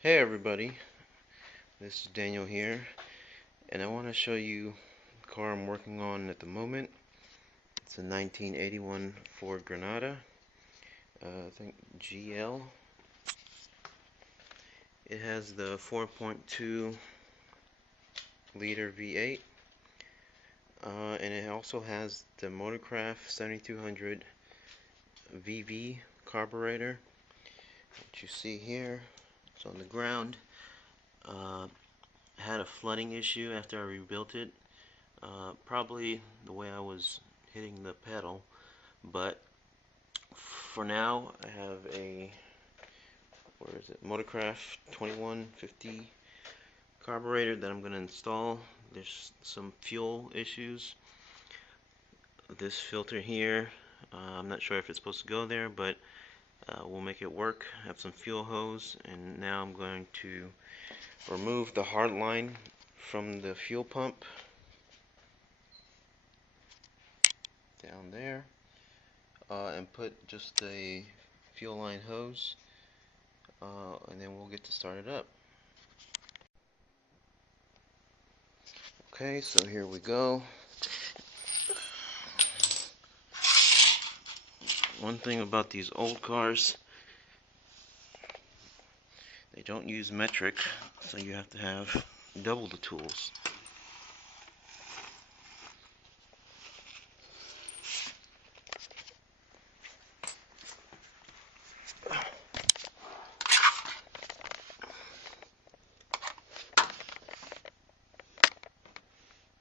Hey everybody, this is Daniel here, and I want to show you the car I'm working on at the moment. It's a 1981 Ford Granada, I think GL. It has the 4.2 liter V8, and it also has the Motorcraft 7200 VV carburetor, which you see here. It's on the ground. Had a flooding issue after I rebuilt it. Probably the way I was hitting the pedal, but for now I have a, Motorcraft 2150 carburetor that I'm going to install. There's some fuel issues. This filter here, I'm not sure if it's supposed to go there, but we'll make it work. I have some fuel hose, and now I'm going to remove the hard line from the fuel pump down there, and put just a fuel line hose, and then we'll get to start it up. Okay, so here we go. One thing about these old cars, they don't use metric, so you have to have double the tools.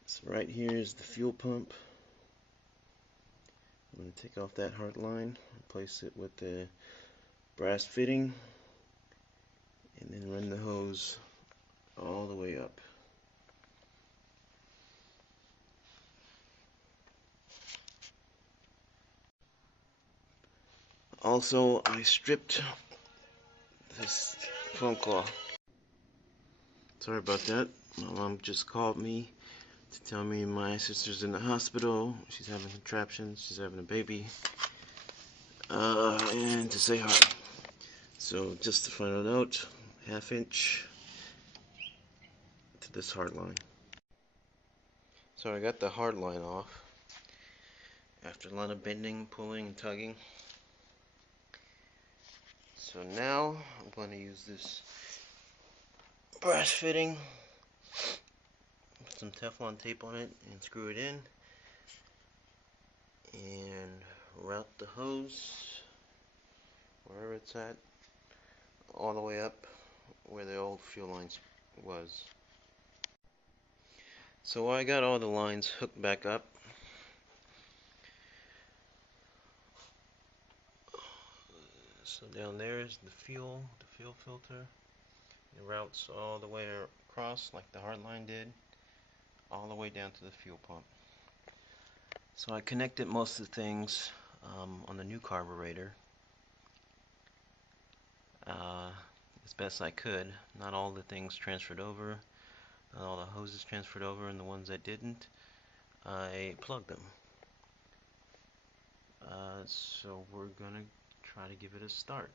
So right here is the fuel pump. I'm going to take off that hard line, replace it with the brass fitting, and then run the hose all the way up. Also, I stripped this phone call. Sorry about that. My mom just called me to tell me my sister's in the hospital. She's having contractions. She's having a baby. And to say hi. So just to find it out, 1/2 inch to this hard line. So I got the hard line off after a lot of bending, pulling, and tugging. So now I'm going to use this brass fitting, put some Teflon tape on it, and screw it in, and route the hose wherever it's at, all the way up where the old fuel lines was. So I got all the lines hooked back up. So down there is the fuel filter. It routes all the way across like the hard line did, all the way down to the fuel pump. So I connected most of the things on the new carburetor as best I could. Not all the things transferred over, not all the hoses transferred over, and the ones that didn't, I plugged them. So we're gonna try to give it a start.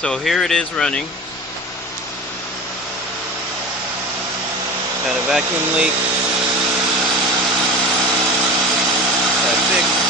So here it is running. Got a vacuum leak. Got fixed.